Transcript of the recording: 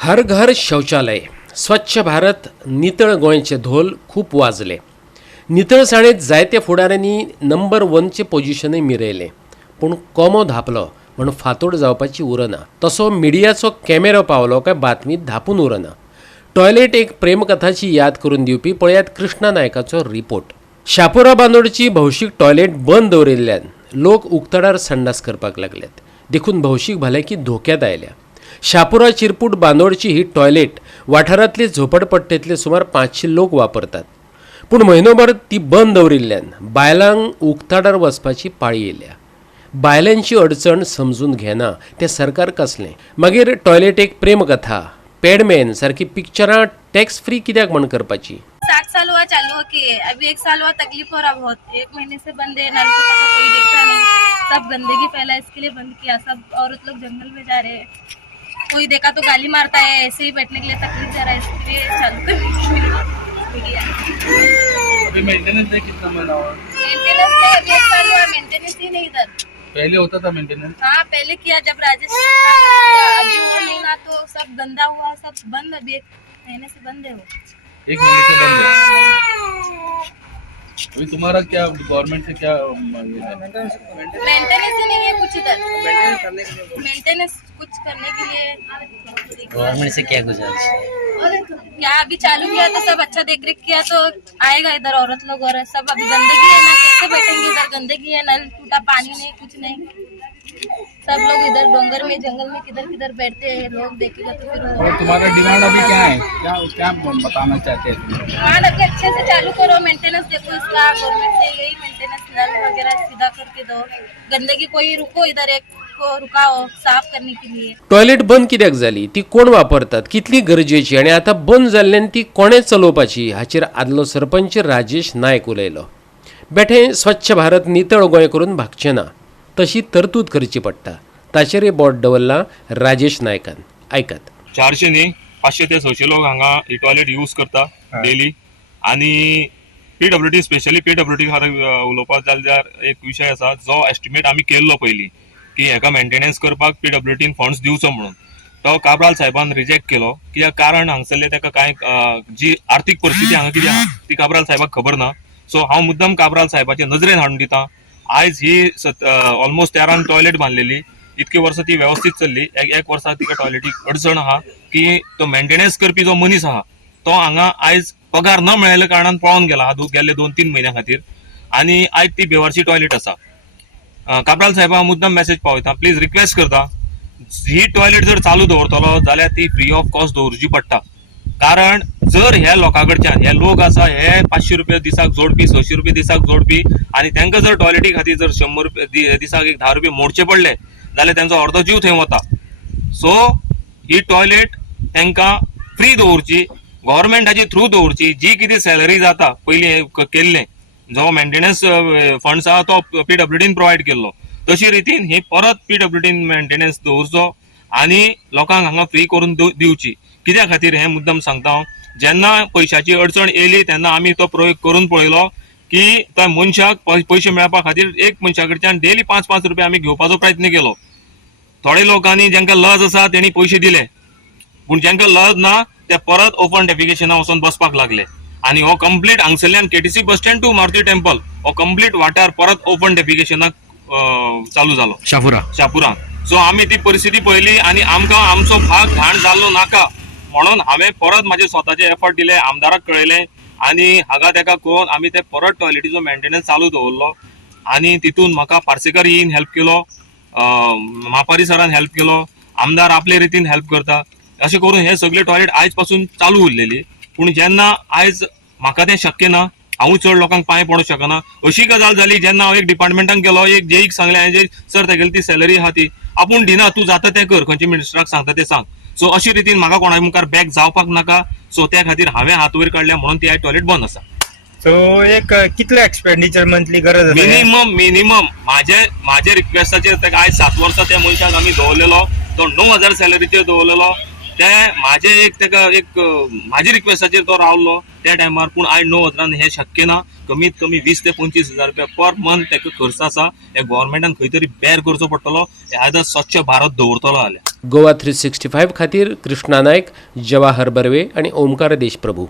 हर घर शौचालय, स्वच्छ भारत, नितळ गोंयचे धोल खूप वाजले. नितळसाणेत जायत्या फुडाऱ्यांनी नंबर 1चे पोझिशनय मिरयलें, पूण कोमो धांपलो म्हूण फांतोड जावपाची उरना. तसो मिडियाचो कॅमेरो पावलो काय बातमी धांपून उरना. टॉयलेट एक प्रेमकथाची याद करून दिवपी पळयात कृष्णा नायकाचो रिपोर्ट. शापोरा बांदोडची भौशीक टॉयलेट बंद दवरिल्ल्यान लोक उक्तडार संडास करपाक लागल्यात. देखून भौशीक भलायकी धोक्यात आयल्या. शापोरा चिरपूट बांदोडची ही टॉयलेट वाठारांतले झोपडपट्टेंतले सुमार 500 लोक वापरतात. पूण म्हयनोभर ती बंद दवरिल्ल्यान बायलांक उक्ताडार वचपाची पाळी येयल्या. बायलांची अडचण समजून घेना तें सरकार कसलें. मागीर टॉयलेट एक प्रेमकथा, पॅडमॅन सारकी पिक्चरां टॅक्स फ्री कित्याक म्हण करपाची. 7 साल हुआ चालू हो के, अभी 1 साल हुआ तकलीफ हो रहा बहुत. 1 महीने से बंद है, नलकों का तो कोई देखता नहीं. सब गंदगी फैला है, इसके लिए बंद किया. सब औरत लोग जंगल में जा रहे हैं, कोई देखा तो गाली मारता है. ऐसे ही बैठने के लिए तकलीफ जा रहा है, इसके लिए चालू कर दिया. अभी मेंटेनेंस है कितना महीना हुआ? मेंटेनेंस है, अभी 1 साल हुआ, मेंटेनेंस ही नहीं इधर. पहले होता था मेंटेनेंस? हाँ पहले किया जब राजेश किया. अभी वो नहीं ना, तो सब गंदा हुआ, सब बंद. अभी 1 महीने से बंद है वो. 1 महीने से बंद है. अभी तुम्हारा क्या गवर्नमेंट से क्या मेंटेनेंस ही नहीं है कुछ इधर. मेंटेनेंस कुछ करने के लिए गवर्नमेंट से क्या गुजारिश है? क्या अभी चालू किया तो सब अच्छा देख रेख किया तो आएगा इधर औरत लोग. और सब अभी गंदगी है ना, कैसे बैठेंगे इधर. गंदगी है, नल टूटा, पानी नहीं, कुछ नहीं. सब लोग इधर डोंगर में जंगल में किधर किधर बैठते हैं. लोग देखेगा तो फिर और तुम्हारा डिमांड अभी क्या है? क्या क्या बताना चाहते हैं? हाँ अभी अच्छे से चालू करो. मेंटेनेंस देखो इसका गवर्नमेंट से, यही मेंटेनेंस नल वगैरह सीधा करके दो. गंदगी कोई रुको इधर, एक को रुकाओ साफ करने के लिए. टॉयलेट बंद कित्याक जाली, ती कोण वापरतात, कितली गरजेची आनी आतां बंद जाल्ल्यान ती कोणें चलोवपाची हाचेर आदलो सरपंच राजेश नायक उलयलो. बेठें स्वच्छ भारत नितळ गोंय करून भागचें ना, तशी तरतूद करची पडटा. ताचेरय बोट दवरला राजेश नायकान. आयकात. 400 न्ही 500 ते 600 लोक हांगा ही टॉयलेट यूज करता डेली. आनी पीडब्ल्यूडी स्पेशली पीडब्ल्यूडी उलोवपाक जाल्यार एक विशय आसा जो एस्टिमेट आमी केल्लो पयलीं की हेका मेंटेनन्स करपाक पीडब्ल्यूडीन फंड्स दिवचो म्हणून. तो काब्राल साहेबान रिजेक्ट केलो. कित्याक कारण हांगसरले ताका कांय जी आर्थीक परिस्थिती हांगा कितें आहा ती काब्राल साहेबाक खबर ना. सो हांव मुद्दम काब्राल साहेबाचे नजरेन हाडून दितां. आयज ही ऑलमोस्ट 13 टॉयलेट बांदलेली. इतके वर्स ती व्यवस्थित चल्ली. एक वर्सा तिका टॉयलेटीक अडचण आहा की तो मेंटेनन्स करपी जो मनीस आहा तो हांगा आयज पगार न मेळिल्ल्या कारणान पळोवन गेला गेल्ले 2-3 म्हयन्या खातीर. आनी आयज ती बेवारची टॉयलेट आसा. काब्राल साहेबाक मुद्दम मेसेज पावयता, प्लीज रिक्वेस्ट करता, ही टॉयलेट जर चालू दवरतलो जाल्यार ती फ्री ऑफ कॉस्ट दवरची पडटा. कारण जर ह्या लोकां कडच्यान हे लोक आसा हे 500 रुपया दिसाक जोडपी, 600 रुपया दिसाक जोडपी, आनी तांकां जर टॉयलेटी खातीर जर 100 रुपया दिसाक एक 10 रुपया मोडचे पडले जाल्यार तांचो अर्दो जीव थंय वता. सो ही टॉयलेट तांकां फ्री दवरची, गव्हर्मेंटाची थ्रू दवरची. जी कितें सॅलरी जाता पयलीं केल्लें, जो मेंटेनन्स फंड्स आहा तो पीडब्ल्यूडीन प्रोवायड केल्लो, तशी रितीन ही परत पीडब्ल्यूडीन मेंटेनन्स दवरचो आनी लोकांक हांगा फ्री करून दिवची. कित्या खातीर हें मुद्दम सांगता हांव, जेन्ना पयशाची अडचण येयली तेन्ना आमी तो प्रयोग करून पळयलो की त्या मनशाक पयशे मेळपा खातीर एक मनशा कडच्यान डेली 5-5 रुपया आमी घेवपाचो प्रयत्न केलो. थोडे लोकांनी जेंकां लज आसा तेणी पयशे दिले, पूण जेंकां लज ना ते परत ओपन डेफिकेशना वचून बसपाक लागले. आनी हो कंप्लीट हांगसरल्यान KTC bus stand to Maruti temple हो कंप्लीट वाठार परत ओपन डेफिकेशनाक चालू जालो शापुरान. सो आमी ती परिस्थिती पळयली आनी आमकां आमचो भाग घाण जाल्लो नाका म्हणून हांवें परत म्हाजे स्वताचे एफर्ट दिले, आमदाराक कळयलें आनी हाका तेका करून आमी ते परत टॉयलेटीचो मेंटेनन्स चालू दवरलो. आनी तितून म्हाका पार्सेकर येवन हेल्प केलो, मापारी सरान हेल्प केलो, आमदार आपले रितीन हेल्प करता. अशें करून हे सगळे टॉयलेट आयज पासून चालू उरलेली. पूण जेन्ना आयज म्हाका तें शक्य ना, हांव चड लोकांक पांय पडूंक शकना. अशी गजाल जाली जेन्ना हांव एक डिपार्टमेंटाक गेलो, एक जेईक सांगलें हांवें, सर तेगेली ती सॅलरी आहा ती आपूण दिना, तूं जाता तें कर, खंयच्या मिनिस्टराक सांगता तें सांग. सो अशे रितीन म्हाका कोणा मुखार बॅक जावपाक नाका. सो त्या खातीर हांवें हात वयर काडल्या म्हणून ती आयज टॉयलेट बंद आसा. सो एक कितले एक्सपेंडिचर मंथली गरज आसा? मिनिमम माझे रिक्वेस्टाचेर तेका आयज 7 वर्सां त्या मनशाक आमी दवरलेलो, तो 9,000 सॅलरीचेर दवरलेलो. ते म्हाजे एक तेका एक म्हाजे रिक्वेस्टाचेर तो रावलो त्या टायमार. पूण आयज 9,000 हे शक्य ना. कमीत कमी 20 ते 25,000 रुपया पर मंथ ताका खर्च आसा हे गव्हर्नमेंटान खंय तरी बेर करचो पडटलो आयदर स्वच्छ भारत दवरतलो जाल्यार गोवा 365 खातीर कृष्णा नायक, जवाहर बर्वे आणि ओमकार देशप्रभू.